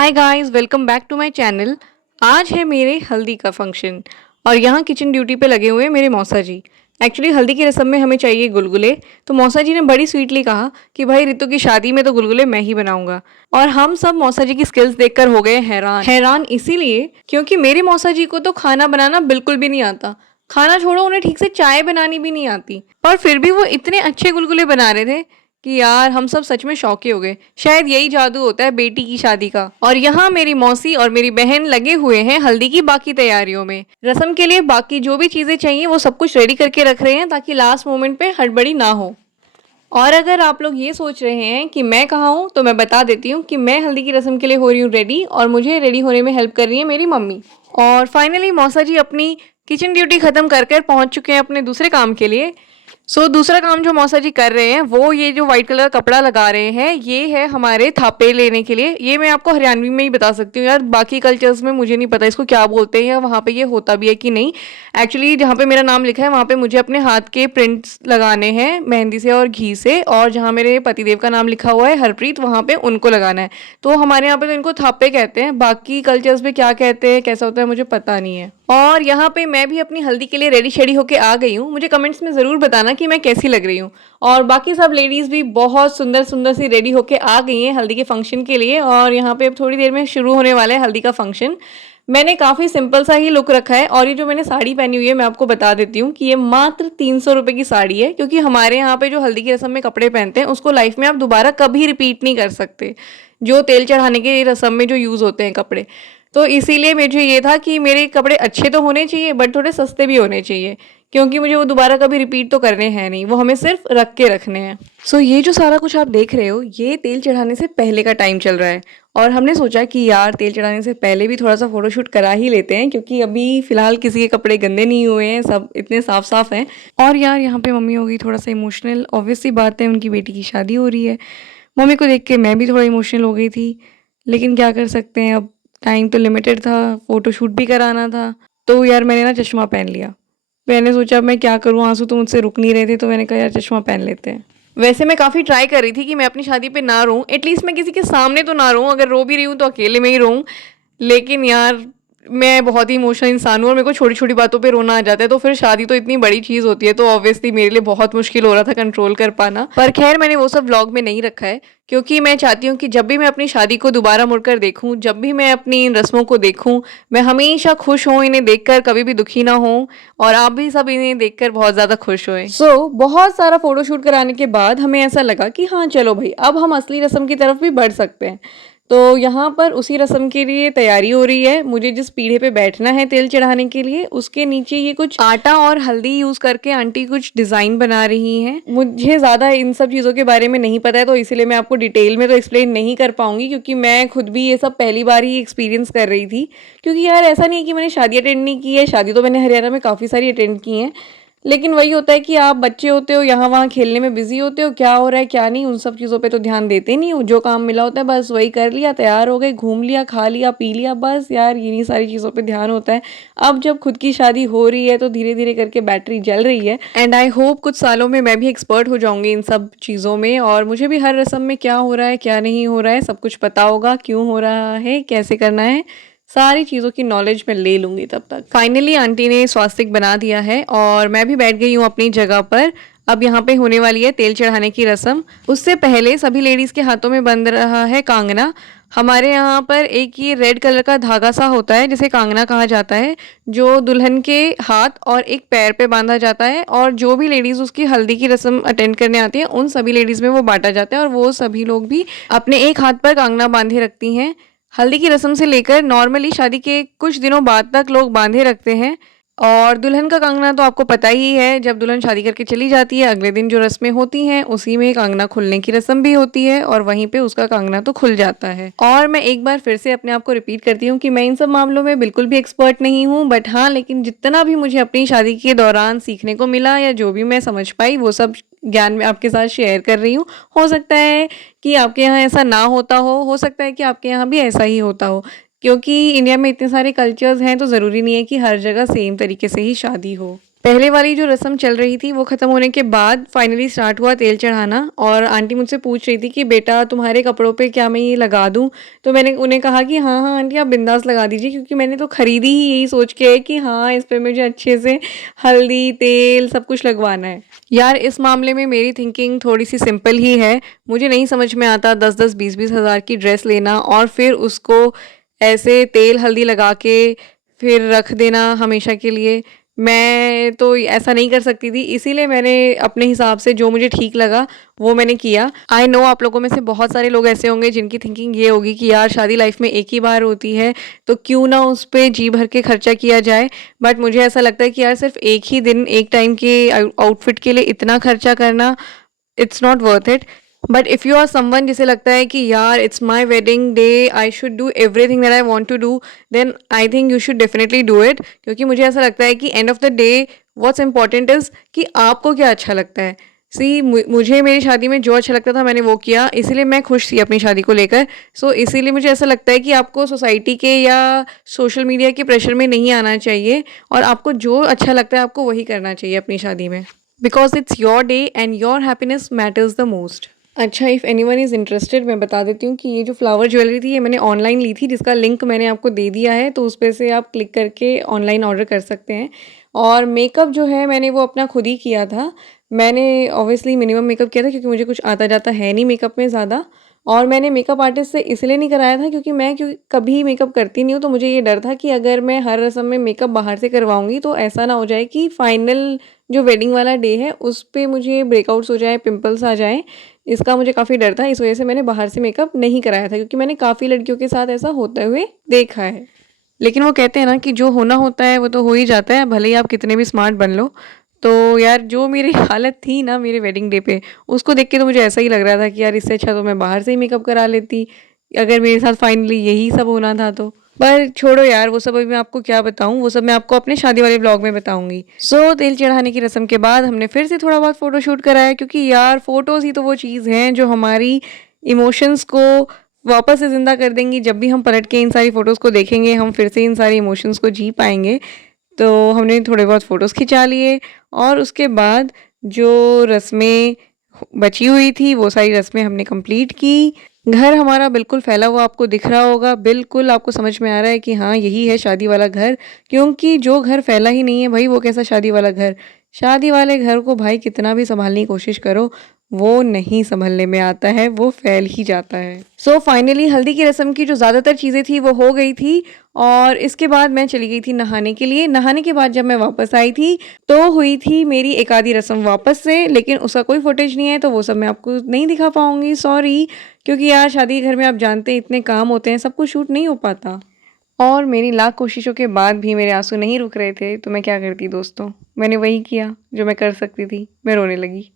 Hi guys, welcome back to my channel. आज है मेरे हल्दी का फंक्शन और यहाँ किचन ड्यूटी पे लगे हुए हैं मेरे मौसा जी। एक्चुअली हल्दी की रस्म में हमें चाहिए गुलगुले, तो मौसा जी ने बड़ी स्वीटली कहा कि भाई रितु की शादी में तो गुलगुले मैं ही बनाऊंगा। और हम सब मौसा जी की स्किल्स देखकर हो गए हैरान हैरान इसीलिए क्योंकि मेरे मौसा जी को तो खाना बनाना बिल्कुल भी नहीं आता। खाना छोड़ो, उन्हें ठीक से चाय बनानी भी नहीं आती, पर फिर भी वो इतने अच्छे गुलगुले बना रहे थे कि यार हम सब सच में शौके हो गए। शायद यही जादू होता है बेटी की शादी का। और यहाँ मेरी मौसी और मेरी बहन लगे हुए हैं हल्दी की बाकी तैयारियों में। रस्म के लिए बाकी जो भी चीजें चाहिए वो सब कुछ रेडी करके रख रहे हैं ताकि लास्ट मोमेंट पे हड़बड़ी ना हो। और अगर आप लोग ये सोच रहे हैं कि मैं कहाँ हूँ, तो मैं बता देती हूँ कि मैं हल्दी की रस्म के लिए हो रही हूँ रेडी, और मुझे रेडी होने में हेल्प कर रही है मेरी मम्मी। और फाइनली मौसा जी अपनी किचन ड्यूटी खत्म कर कर पहुंच चुके हैं अपने दूसरे काम के लिए। दूसरा काम जो मौसा जी कर रहे हैं वो ये जो व्हाइट कलर का कपड़ा लगा रहे हैं, ये है हमारे थापे लेने के लिए। ये मैं आपको हरियाणवी में ही बता सकती हूँ यार, बाकी कल्चर्स में मुझे नहीं पता इसको क्या बोलते हैं या वहाँ पे ये होता भी है कि नहीं। एक्चुअली जहाँ पे मेरा नाम लिखा है वहाँ पे मुझे अपने हाथ के प्रिंट्स लगाने हैं मेहंदी से और घी से, और जहाँ मेरे पतिदेव का नाम लिखा हुआ है हरप्रीत, वहाँ पे उनको लगाना है। तो हमारे यहाँ पे तो इनको थापे कहते हैं, बाकी कल्चर्स में क्या कहते हैं कैसा होता है मुझे पता नहीं है। और यहाँ पे मैं भी अपनी हल्दी के लिए रेडी शेडी होके आ गई हूँ। मुझे कमेंट्स में ज़रूर बताना कि मैं कैसी लग रही हूँ। और बाकी सब लेडीज़ भी बहुत सुंदर सुंदर सी रेडी होके आ गई हैं हल्दी के फंक्शन के लिए। और यहाँ पे अब थोड़ी देर में शुरू होने वाला है हल्दी का फंक्शन। मैंने काफ़ी सिंपल सा ही लुक रखा है, और ये जो मैंने साड़ी पहनी हुई है मैं आपको बता देती हूँ कि ये मात्र 300 रुपये की साड़ी है, क्योंकि हमारे यहाँ पे जो हल्दी की रस्म में कपड़े पहनते हैं उसको लाइफ में आप दोबारा कभी रिपीट नहीं कर सकते, जो तेल चढ़ाने की रस्म में जो यूज़ होते हैं कपड़े। तो इसीलिए मुझे ये था कि मेरे कपड़े अच्छे तो होने चाहिए बट थोड़े सस्ते भी होने चाहिए, क्योंकि मुझे वो दोबारा कभी रिपीट तो करने हैं नहीं, वो हमें सिर्फ रख के रखने हैं। ये जो सारा कुछ आप देख रहे हो ये तेल चढ़ाने से पहले का टाइम चल रहा है, और हमने सोचा कि यार तेल चढ़ाने से पहले भी थोड़ा सा फोटोशूट करा ही लेते हैं, क्योंकि अभी फिलहाल किसी के कपड़े गंदे नहीं हुए हैं, सब इतने साफ साफ हैं। और यार यहाँ पे मम्मी हो गई थोड़ा सा इमोशनल, ऑब्वियस सी बात है उनकी बेटी की शादी हो रही है। मम्मी को देख के मैं भी थोड़ा इमोशनल हो गई थी, लेकिन क्या कर सकते हैं, अब टाइम तो लिमिटेड था, फोटोशूट भी कराना था। तो यार मैंने ना चश्मा पहन लिया। मैंने सोचा मैं क्या करूँ, आंसू तो मुझसे रुक नहीं रहे थे, तो मैंने कहा यार चश्मा पहन लेते हैं। वैसे मैं काफ़ी ट्राई कर रही थी कि मैं अपनी शादी पे ना रोऊं, एटलीस्ट मैं किसी के सामने तो ना रोऊं, अगर रो भी रही हूँ तो अकेले में ही रोऊं। लेकिन यार मैं बहुत ही इमोशनल इंसान हूँ और मेरे को छोटी छोटी बातों पे रोना आ जाता है, तो फिर शादी तो इतनी बड़ी चीज़ होती है, तो ऑब्वियसली मेरे लिए बहुत मुश्किल हो रहा था कंट्रोल कर पाना। पर खैर मैंने वो सब व्लॉग में नहीं रखा है, क्योंकि मैं चाहती हूँ कि जब भी मैं अपनी शादी को दोबारा मुड़कर देखूँ, जब भी मैं अपनी इन रस्मों को देखूँ, मैं हमेशा खुश हूँ इन्हें देखकर, कभी भी दुखी ना हूँ, और आप भी सब इन्हें देखकर बहुत ज़्यादा खुश हुए। बहुत सारा फोटोशूट कराने के बाद हमें ऐसा लगा कि हाँ चलो भाई, अब हम असली रस्म की तरफ भी बढ़ सकते हैं। तो यहाँ पर उसी रस्म के लिए तैयारी हो रही है। मुझे जिस पीढ़े पे बैठना है तेल चढ़ाने के लिए, उसके नीचे ये कुछ आटा और हल्दी यूज करके आंटी कुछ डिजाइन बना रही हैं। मुझे ज्यादा इन सब चीजों के बारे में नहीं पता है, तो इसीलिए मैं आपको डिटेल में तो एक्सप्लेन नहीं कर पाऊंगी, क्योंकि मैं खुद भी ये सब पहली बार ही एक्सपीरियंस कर रही थी। क्योंकि यार ऐसा नहीं है कि मैंने शादी अटेंड नहीं की है, शादी तो मैंने हरियाणा में काफ़ी सारी अटेंड की हैं, लेकिन वही होता है कि आप बच्चे होते हो, यहाँ वहाँ खेलने में बिजी होते हो, क्या हो रहा है क्या नहीं उन सब चीज़ों पे तो ध्यान देते नहीं हो। जो काम मिला होता है बस वही कर लिया, तैयार हो गए, घूम लिया, खा लिया, पी लिया, बस यार इन्हीं सारी चीज़ों पे ध्यान होता है। अब जब खुद की शादी हो रही है तो धीरे धीरे करके बैटरी जल रही है, एंड आई होप कुछ सालों में मैं भी एक्सपर्ट हो जाऊंगी इन सब चीज़ों में, और मुझे भी हर रस्म में क्या हो रहा है क्या नहीं हो रहा है सब कुछ पता होगा, क्यों हो रहा है, कैसे करना है, सारी चीज़ों की नॉलेज मैं ले लूँगी तब तक। फाइनली आंटी ने स्वास्तिक बना दिया है और मैं भी बैठ गई हूँ अपनी जगह पर। अब यहाँ पे होने वाली है तेल चढ़ाने की रस्म। उससे पहले सभी लेडीज़ के हाथों में बंध रहा है कांगना। हमारे यहाँ पर एक ये रेड कलर का धागा सा होता है जिसे कांगना कहा जाता है, जो दुल्हन के हाथ और एक पैर पे बांधा जाता है, और जो भी लेडीज़ उसकी हल्दी की रस्म अटेंड करने आती हैं उन सभी लेडीज़ में वो बांटा जाता है, और वो सभी लोग भी अपने एक हाथ पर कांगना बांधे रखती हैं। हल्दी की रस्म से लेकर नॉर्मली शादी के कुछ दिनों बाद तक लोग बांधे रखते हैं। और दुल्हन का कंगना तो आपको पता ही है, जब दुल्हन शादी करके चली जाती है अगले दिन जो रस्में होती हैं उसी में कंगना खुलने की रस्म भी होती है, और वहीं पे उसका कंगना तो खुल जाता है। और मैं एक बार फिर से अपने आप को रिपीट करती हूँ कि मैं इन सब मामलों में बिल्कुल भी एक्सपर्ट नहीं हूँ, बट हाँ लेकिन जितना भी मुझे अपनी शादी के दौरान सीखने को मिला या जो भी मैं समझ पाई वो सब ज्ञान मैं आपके साथ शेयर कर रही हूँ। हो सकता है कि आपके यहाँ ऐसा ना होता हो सकता है कि आपके यहाँ भी ऐसा ही होता हो, क्योंकि इंडिया में इतने सारे कल्चर्स हैं तो ज़रूरी नहीं है कि हर जगह सेम तरीके से ही शादी हो। पहले वाली जो रस्म चल रही थी वो ख़त्म होने के बाद फाइनली स्टार्ट हुआ तेल चढ़ाना और आंटी मुझसे पूछ रही थी कि बेटा तुम्हारे कपड़ों पे क्या मैं ये लगा दूँ? तो मैंने उन्हें कहा कि हाँ, हाँ आंटी आप बिंदास लगा दीजिए, क्योंकि मैंने तो खरीदी ही यही सोच के है कि हाँ, इस पे मुझे अच्छे से हल्दी, तेल सब कुछ लगवाना है। यार इस मामले में मेरी थिंकिंग थोड़ी-सी सिंपल ही है। मुझे नहीं समझ में आता 10-10, 20-20 हज़ार की ड्रेस लेना और फिर उसको ऐसे तेल हल्दी लगा के फिर रख देना हमेशा के लिए। मैं तो ऐसा नहीं कर सकती थी, इसीलिए मैंने अपने हिसाब से जो मुझे ठीक लगा वो मैंने किया। आई नो आप लोगों में से बहुत सारे लोग ऐसे होंगे जिनकी थिंकिंग ये होगी कि यार शादी लाइफ में एक ही बार होती है, तो क्यों ना उस पे जी भर के खर्चा किया जाए। बट मुझे ऐसा लगता है कि यार सिर्फ एक ही दिन, एक टाइम के आउटफिट के लिए इतना खर्चा करना, it's not worth it. But if you are someone जिसे लगता है कि यार it's my wedding day, I should do everything that I want to do, then I think you should definitely do it. क्योंकि मुझे ऐसा लगता है कि end of the day what's important is कि आपको क्या अच्छा लगता है। सी मुझे मेरी शादी में जो अच्छा लगता था मैंने वो किया, इसीलिए मैं खुश थी अपनी शादी को लेकर। सो इसीलिए मुझे ऐसा लगता है कि आपको सोसाइटी के या सोशल मीडिया के प्रेशर में नहीं आना चाहिए और आपको जो अच्छा लगता है आपको वही करना चाहिए अपनी शादी में, because it's your day and your happiness matters the most. अच्छा, इफ़ एनीवन इज़ इंटरेस्टेड मैं बता देती हूँ कि ये जो फ्लावर ज्वेलरी थी ये मैंने ऑनलाइन ली थी, जिसका लिंक मैंने आपको दे दिया है, तो उस पे से आप क्लिक करके ऑनलाइन ऑर्डर कर सकते हैं। और मेकअप जो है मैंने वो अपना खुद ही किया था। मैंने ऑब्वियसली मिनिमम मेकअप किया था क्योंकि मुझे कुछ आता जाता है नहीं मेकअप में ज़्यादा। और मैंने मेकअप आर्टिस्ट से इसलिए नहीं कराया था क्योंकि मैं कभी मेकअप करती नहीं हूँ, तो मुझे ये डर था कि अगर मैं हर रस्म में मेकअप बाहर से करवाऊँगी तो ऐसा ना हो जाए कि फाइनल जो वेडिंग वाला डे है उस पे मुझे ब्रेकआउट्स हो जाए, पिंपल्स आ जाएँ। इसका मुझे काफ़ी डर था, इस वजह से मैंने बाहर से मेकअप नहीं कराया था, क्योंकि मैंने काफ़ी लड़कियों के साथ ऐसा होते हुए देखा है। लेकिन वो कहते हैं ना कि जो होना होता है वो तो हो ही जाता है, भले ही आप कितने भी स्मार्ट बन लो। तो यार जो मेरी हालत थी ना मेरे वेडिंग डे पे, उसको देख के तो मुझे ऐसा ही लग रहा था कि यार इससे अच्छा तो मैं बाहर से ही मेकअप करा लेती, अगर मेरे साथ फाइनली यही सब होना था तो। पर छोड़ो यार, वो सब अभी मैं आपको क्या बताऊँ, वो सब मैं आपको अपने शादी वाले व्लॉग में बताऊँगी। सो तेल चढ़ाने की रस्म के बाद हमने फिर से थोड़ा बहुत फ़ोटोशूट कराया, क्योंकि यार फ़ोटोज़ ही तो वो चीज़ हैं जो हमारी इमोशंस को वापस से ज़िंदा कर देंगी। जब भी हम पलट के इन सारी फ़ोटोज़ को देखेंगे, हम फिर से इन सारी इमोशंस को जी पाएँगे। तो हमने थोड़े बहुत फ़ोटोज़ खिंचा लिए और उसके बाद जो रस्में बची हुई थी, वो सारी रस्में हमने कंप्लीट की। घर हमारा बिल्कुल फैला हुआ आपको दिख रहा होगा, बिल्कुल आपको समझ में आ रहा है कि हाँ, यही है शादी वाला घर, क्योंकि जो घर फैला ही नहीं है भई, वो कैसा शादी वाला घर। शादी वाले घर को भाई कितना भी सँभालने की कोशिश करो, वो नहीं सँभलने में आता है, वो फैल ही जाता है। सो फाइनली हल्दी की रस्म की जो ज़्यादातर चीज़ें थी वो हो गई थी और इसके बाद मैं चली गई थी नहाने के लिए। नहाने के बाद जब मैं वापस आई थी, तो हुई थी मेरी एक आधी रस्म वापस से, लेकिन उसका कोई फुटेज नहीं है, तो वो सब मैं आपको नहीं दिखा पाऊँगी, सॉरी। क्योंकि यार शादी के घर में आप जानते हैं इतने काम होते हैं, सब कुछ शूट नहीं हो पाता। और मेरी लाख कोशिशों के बाद भी मेरे आँसू नहीं रुक रहे थे, तो मैं क्या करती दोस्तों? मैंने वही किया जो मैं कर सकती थी, मैं रोने लगी।